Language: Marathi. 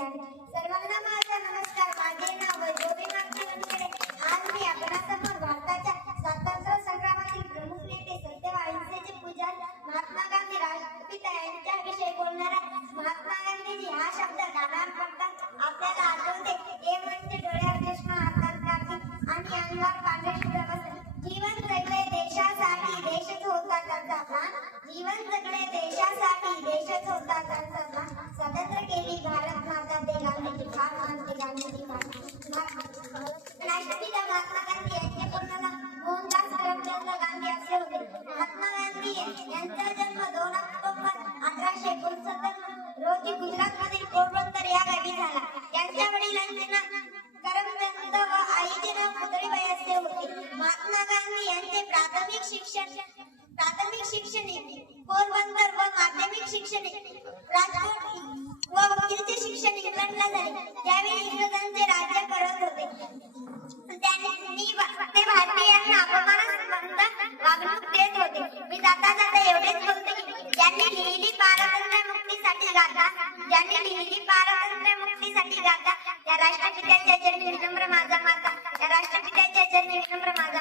सर्वांना माझा नमस्कार. माझे नाव ज्योती मागचे. आज मी आपणासमोर भारताच्या स्वातंत्र्य संग्रामातील प्रमुख नेते सत्य व अहिंसेचे पूजन महात्मा गांधी राष्ट्रपिता यांच्याविषयी बोलणार आहे. महात्मा गांधीजी हा शब्द कानावर पडतात आपल्याला आठवते ते म्हणजे डोळ्यावर चष्मा, हातात काठी आणि अंगावर पांढरे शुभ्र वस्त्र. जीवन जगले देशासाठी, देशच होता त्यांचा प्राण. जीवन जगले देशासाठी, देशच होता त्यांचा प्राण. स्वातंत्र्य केली भारत माता ते गांधीजी फार मानते गांधीजी फार. राष्ट्रपिता महात्मा गांधी यांचे पूर्ण नाव मोहनदास करमचंद गांधी असे होते. महात्मा गांधी यांचा जन्म 2 ऑक्टोबर 1869 रोजी गुजरातमधील पोरबंदर या गावी झाला. त्यांच्या वडिलांचे नाव करमचंद व आईचे नाव पुतळीबाई असे होते. महात्मा गांधी यांचे प्राथमिक शिक्षण पोरबंदर व माध्यमिक शिक्षण राजकोट व वकीलचे शिक्षण इंग्लंडला झाले. त्यावेळी इंग्रजांचे राज्य करत होते. ते भारतीयांना अपमानास्पद वागणूक देत होते. मी जाता जाता एवढेच बोलते की ज्यांनी लिहिली पारतंत्र्य मुक्तीसाठी गाथा त्या राष्ट्रपित्याच्या चरणी विनम्र माझा माता. त्या राष्ट्रपित्याच्या चरणी विनम्र माझा